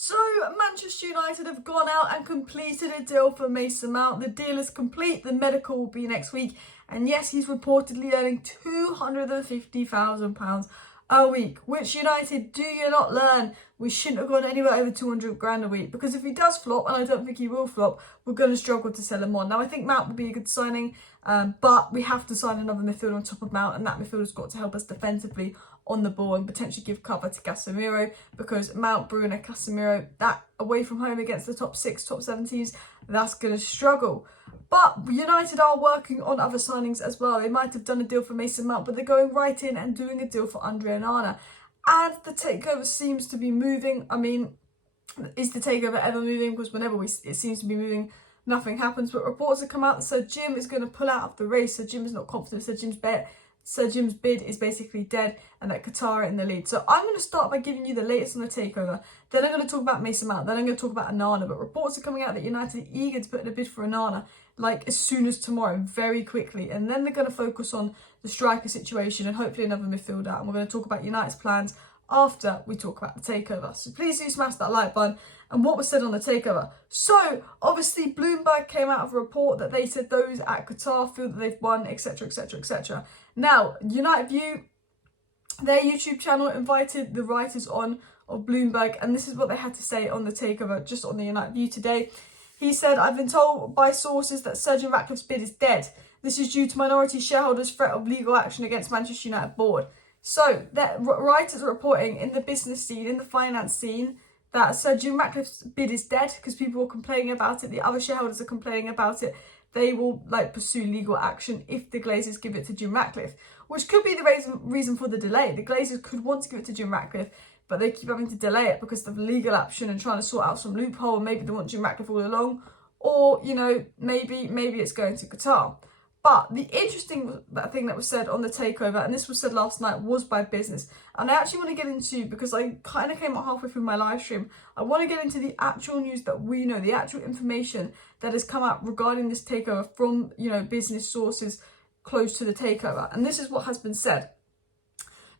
So, Manchester United have gone out and completed a deal for Mason Mount. The deal is complete. The medical will be next week. And yes, he's reportedly earning £250,000 a week. Which United do you not learn? We shouldn't have gone anywhere over 200 grand a week. Because if he does flop, and I don't think he will flop, we're going to struggle to sell him on. Now, I think Mount will be a good signing. But we have to sign another midfielder on top of Mount. And that midfielder's got to help us defensively on the ball and potentially give cover to Casemiro, because Mount, Bruno, Casemiro, that away from home against the top 6, top 7 teams, that's going to struggle. But United are working on other signings as well. They might have done a deal for Mason Mount, but they're going right in and doing a deal for Andre Onana. And the takeover seems to be moving. I mean, is the takeover ever moving? Because whenever it seems to be moving, nothing happens. But reports have come out that Sir Jim is going to pull out of the race. Sir Jim is not confident. Sir Jim's bid is basically dead, and that Qatar are in the lead. So I'm going to start by giving you the latest on the takeover. Then I'm going to talk about Mason Mount. Then I'm going to talk about Onana. But reports are coming out that United are eager to put in a bid for Onana, like as soon as tomorrow, very quickly. And then they're going to focus on the striker situation and hopefully another midfielder. And we're going to talk about United's plans after we talk about the takeover. So please do smash that like button. And what was said on the takeover. So obviously Bloomberg came out with a report that they said those at Qatar feel that they've won, etc, etc, etc. Now, United View, their YouTube channel, invited the writers on of Bloomberg, and this is what they had to say on the takeover, just on the United View today. He said, "I've been told by sources that Sir Jim Ratcliffe's bid is dead. This is due to minority shareholders' threat of legal action against Manchester United board." So, the writers are reporting in the business scene, in the finance scene, that Sir Jim Ratcliffe's bid is dead because people are complaining about it. The other shareholders are complaining about it. They will pursue legal action if the Glazers give it to Jim Ratcliffe, which could be the reason for the delay. The Glazers could want to give it to Jim Ratcliffe, but they keep having to delay it because of legal action and trying to sort out some loophole, and maybe they want Jim Ratcliffe all along, or, you know, maybe it's going to Qatar. But the interesting thing that was said on the takeover, and this was said last night, was by business. And I actually want to get into, because I kind of came out halfway through my live stream, I want to get into the actual news that we know, the actual information that has come out regarding this takeover from, you know, business sources close to the takeover. And this is what has been said.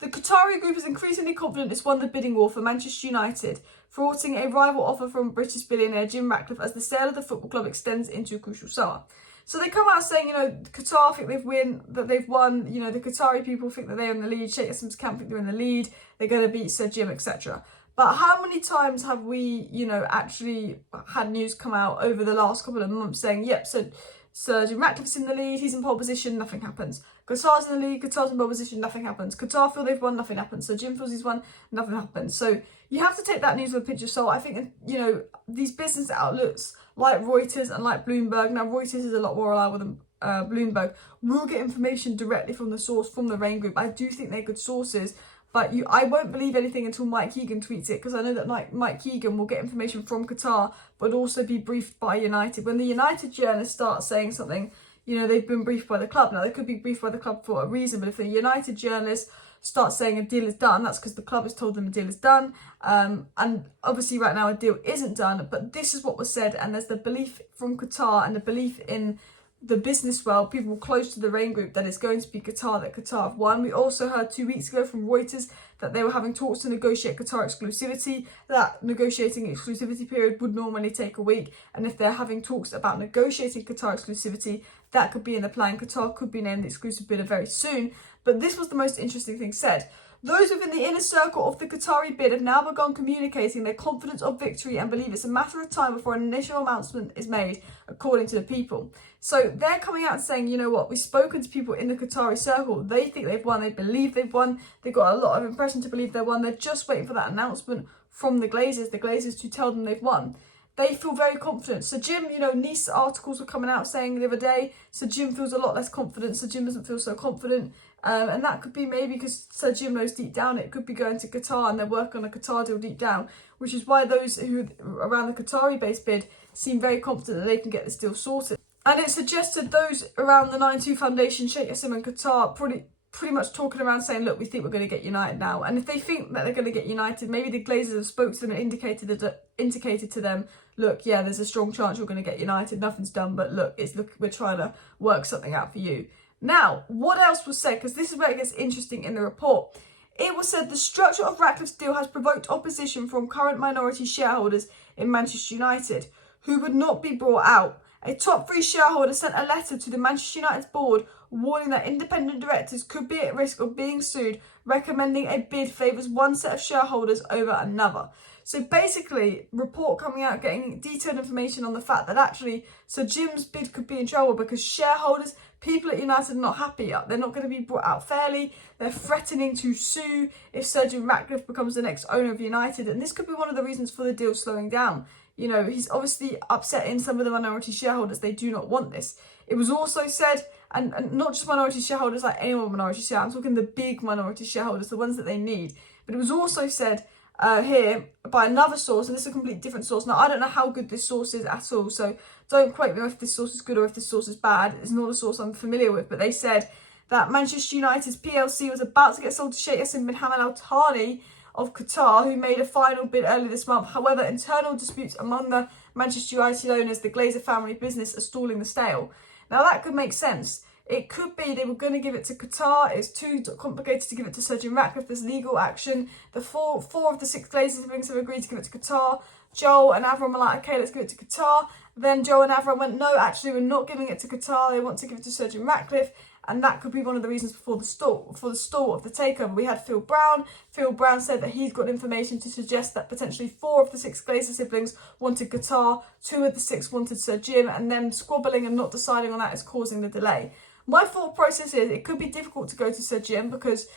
The Qatari group is increasingly confident it's won the bidding war for Manchester United, thwarting a rival offer from British billionaire Jim Ratcliffe as the sale of the football club extends into a crucial summer. So they come out saying, you know, Qatar think they've won, you know, the Qatari people think that they're in the lead, Sheikh Hassan's camp think they're in the lead, they're going to beat Sir Jim, etc. But how many times have we, you know, actually had news come out over the last couple of months saying, yep, so Sir Jim Ratcliffe's in the lead, he's in pole position, nothing happens. Qatar's in the lead, Qatar's in pole position, nothing happens. Qatar feel they've won, nothing happens. So Jim feels he's won, nothing happens. So you have to take that news with a pinch of salt. I think, you know, these business outlets like Reuters and like Bloomberg, now Reuters is a lot more reliable than Bloomberg, will get information directly from the source, from the Rain Group. I do think they're good sources, but I won't believe anything until Mike Keegan tweets it, because I know that Mike Keegan will get information from Qatar, but also be briefed by United. When the United journalists start saying something, you know, they've been briefed by the club. Now, they could be briefed by the club for a reason, but if the United journalists start saying a deal is done, that's because the club has told them a deal is done. And obviously right now a deal isn't done, but this is what was said, and there's the belief from Qatar and the belief in the business world, people close to the Rain Group, that it's going to be Qatar, that Qatar have won. We also heard 2 weeks ago from Reuters that they were having talks to negotiate Qatar exclusivity. That negotiating exclusivity period would normally take a week, and if they're having talks about negotiating Qatar exclusivity, that could be in the plan. Qatar could be named the exclusive bidder very soon. But this was the most interesting thing said. Those within the inner circle of the Qatari bid have now begun communicating their confidence of victory and believe it's a matter of time before an initial announcement is made, according to the people. So they're coming out and saying, you know what, we've spoken to people in the Qatari circle. They think they've won. They believe they've won. They've got a lot of impression to believe they won. They're just waiting for that announcement from the Glazers to tell them they've won. They feel very confident. So Jim, you know, Nice articles were coming out saying the other day, so Jim feels a lot less confident. So Jim doesn't feel so confident. And that could be maybe because Sir Jim knows deep down it could be going to Qatar, and they're working on a Qatar deal deep down, which is why those who around the Qatari-based bid seem very confident that they can get this deal sorted. And it suggested those around the 9-2 Foundation, Sheikh Hassan and Qatar, pretty much talking around saying, look, we think we're going to get United now. And if they think that they're going to get United, maybe the Glazers have spoke to them and indicated to them, look, yeah, there's a strong chance you're going to get United. Nothing's done, but look, we're trying to work something out for you. Now, what else was said? Because this is where it gets interesting in the report. It was said the structure of Ratcliffe's deal has provoked opposition from current minority shareholders in Manchester United, who would not be brought out. A top 3 shareholder sent a letter to the Manchester United board warning that independent directors could be at risk of being sued, recommending a bid favours one set of shareholders over another. So basically, report coming out getting detailed information on the fact that actually Sir Jim's bid could be in trouble because shareholders, people at United are not happy. They're not going to be brought out fairly. They're threatening to sue if Sir Jim Ratcliffe becomes the next owner of United. And this could be one of the reasons for the deal slowing down. You know, he's obviously upsetting some of the minority shareholders. They do not want this. It was also said, and not just minority shareholders like any other minority shareholder, I'm talking the big minority shareholders, the ones that they need. But it was also said here by another source, and this is a completely different source. Now, I don't know how good this source is at all, so don't quote me if this source is good or if this source is bad. It's not a source I'm familiar with, but they said that Manchester United's PLC was about to get sold to Sheikh Yassin bin Hamad Al Thani of Qatar, who made a final bid earlier this month. However, internal disputes among the Manchester United owners, the Glazer family business, are stalling the sale. Now, that could make sense. It could be they were going to give it to Qatar. It's too complicated to give it to Sir Jim Ratcliffe. There's legal action. The four of the 6 Glazer siblings have agreed to give it to Qatar. Joel and Avram were like, okay, let's give it to Qatar. Then Joel and Avram went, no, actually, we're not giving it to Qatar. They want to give it to Sir Jim Ratcliffe. And that could be one of the reasons for the stall of the takeover. We had Phil Brown. Phil Brown said that he's got information to suggest that potentially 4 of the 6 Glazer siblings wanted Qatar, 2 of the 6 wanted Sir Jim, and them squabbling and not deciding on that is causing the delay. My thought process is it could be difficult to go to Sir Jim because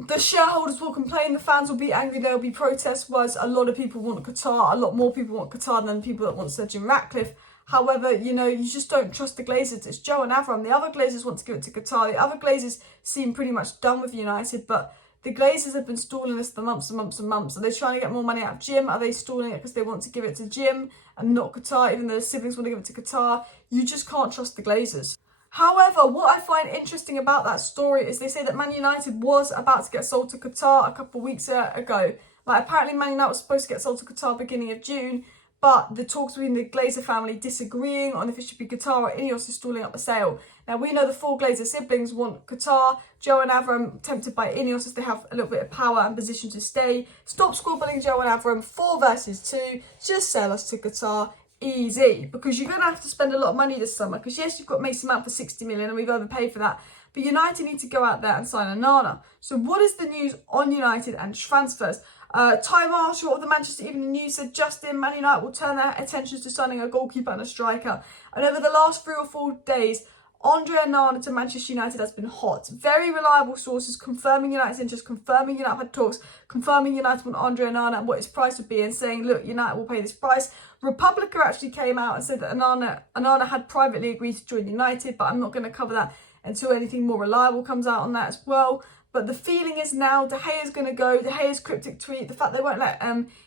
the shareholders will complain, the fans will be angry, there will be protests, whereas a lot of people want Qatar, a lot more people want Qatar than people that want Sir Jim Ratcliffe. However, you know, you just don't trust the Glazers. It's Joe and Avram. The other Glazers want to give it to Qatar. The other Glazers seem pretty much done with United, but the Glazers have been stalling this for months and months and months. Are they trying to get more money out of Jim? Are they stalling it because they want to give it to Jim and not Qatar, even though the siblings want to give it to Qatar? You just can't trust the Glazers. However, what I find interesting about that story is they say that Man United was about to get sold to Qatar a couple of weeks ago. Like, apparently Man United was supposed to get sold to Qatar beginning of June, but the talks between the Glazer family disagreeing on if it should be Qatar or Ineos is stalling up the sale. Now, we know the 4 Glazer siblings want Qatar. Joe and Avram tempted by Ineos as they have a little bit of power and position to stay. Stop squabbling, Joe and Avram. 4 versus 2. Just sell us to Qatar. Easy. Because you're going to have to spend a lot of money this summer. Because yes, you've got Mason Mount for 60 million and we've overpaid for that. But United need to go out there and sign Onana. So what is the news on United and transfers? Ty Marshall of the Manchester Evening News said Justin, Man United will turn their attentions to signing a goalkeeper and a striker. And over the last 3 or 4 days, Andre Onana to Manchester United has been hot. Very reliable sources confirming United's interest, confirming United had talks, confirming United want Andre Onana and what his price would be, and saying, look, United will pay this price. Republica actually came out and said that Onana had privately agreed to join United, but I'm not going to cover that until anything more reliable comes out on that as well. But the feeling is now De Gea's going to go. De Gea's cryptic tweet, the fact they won't let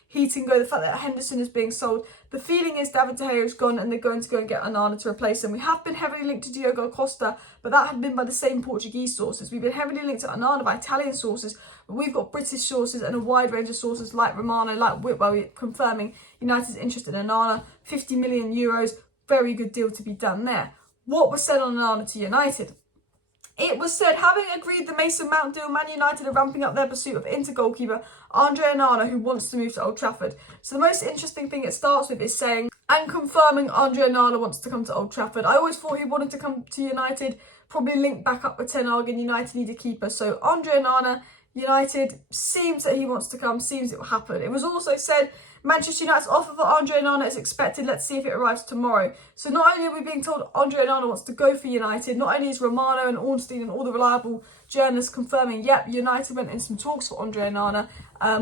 Heaton go, the fact that Henderson is being sold. The feeling is David De Gea is gone and they're going to go and get Onana to replace him. We have been heavily linked to Diogo Costa, but that had been by the same Portuguese sources. We've been heavily linked to Onana by Italian sources, but we've got British sources and a wide range of sources like Romano, like Whitwell, confirming United's interest in Onana. 50 million euros, very good deal to be done there. What was said on Onana to United? It was said, having agreed the Mason Mount deal, Man United are ramping up their pursuit of Inter goalkeeper Andre Onana, who wants to move to Old Trafford. So the most interesting thing it starts with is saying, and confirming Andre Onana wants to come to Old Trafford. I always thought he wanted to come to United, probably linked back up with Ten Hag, and United need a keeper. So Andre Onana, United, seems that he wants to come, seems it will happen. It was also said, Manchester United's offer for Andre Onana is expected. Let's see if it arrives tomorrow. So not only are we being told Andre Onana wants to go for United, not only is Romano and Ornstein and all the reliable journalists confirming, yep, United went in some talks for Andre Onana.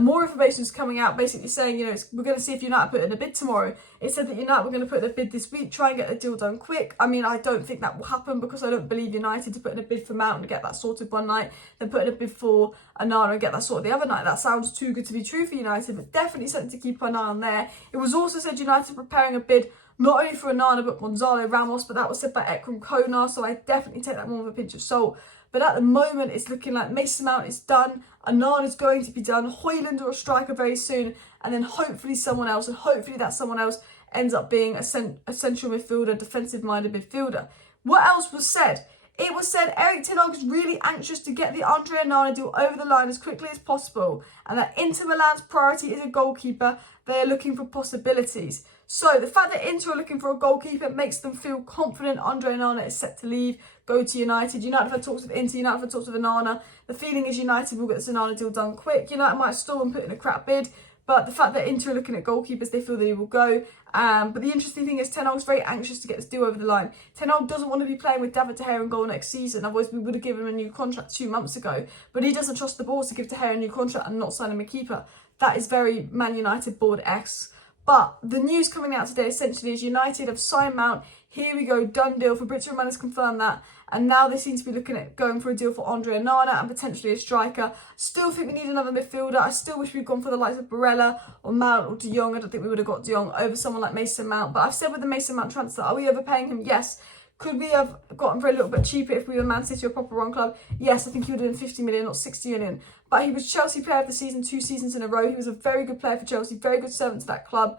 More information is coming out basically saying, you know, we're going to see if United put in a bid tomorrow. It said that United were going to put in a bid this week, try and get the deal done quick. I mean, I don't think that will happen because I don't believe United to put in a bid for Mount and get that sorted one night, then put in a bid for Onana and get that sorted the other night. That sounds too good to be true for United, but definitely something to keep an eye on there. It was also said United preparing a bid not only for Onana but Gonzalo Ramos, but that was said by Ekram Konar, so I definitely take that one with a pinch of salt. But at the moment, it's looking like Mason Mount is done, Onana is going to be done, Højlund or a striker very soon, and then hopefully someone else, and hopefully that someone else ends up being a central midfielder, defensive-minded midfielder. What else was said? It was said Erik ten Hag is really anxious to get the Andre Onana deal over the line as quickly as possible, and that Inter Milan's priority is a goalkeeper. They are looking for possibilities. So the fact that Inter are looking for a goalkeeper makes them feel confident Andre Onana is set to leave, go to United. United have had talks with Inter, United have had talks with Onana. The feeling is United will get this Onana deal done quick. United might stall and put in a crap bid, but the fact that Inter are looking at goalkeepers, they feel that he will go. But the interesting thing is Ten Hag's very anxious to get this deal over the line. Ten Hag doesn't want to be playing with David De Gea in goal next season. Otherwise, we would have given him a new contract 2 months ago. But he doesn't trust the board to give De Gea a new contract and not sign him a keeper. That is very Man United board-esque. But the news coming out today essentially is United have signed Mount. Here we go, done deal. Fabrizio Romano has confirmed that. And now they seem to be looking at going for a deal for Andre Onana and potentially a striker. Still think we need another midfielder. I still wish we'd gone for the likes of Barella or Mount or De Jong. I don't think we would have got De Jong over someone like Mason Mount. But I've said with the Mason Mount transfer, are we overpaying him? Yes. Could we have gotten for a little bit cheaper if we were Man City or a proper run club? Yes, I think he would have been 50 million, not 60 million. But he was Chelsea player of the season 2 seasons in a row. He was a very good player for Chelsea, very good servant to that club.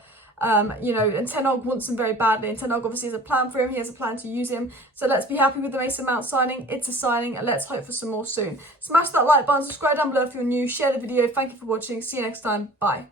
You know, and Ten Hag wants him very badly, and Ten Hag obviously has a plan for him. He has a plan to use him. So let's be happy with the Mason Mount signing. It's a signing, and let's hope for some more soon. Smash that like button, subscribe down below if you're new, share the video. Thank you for watching. See you next time. Bye.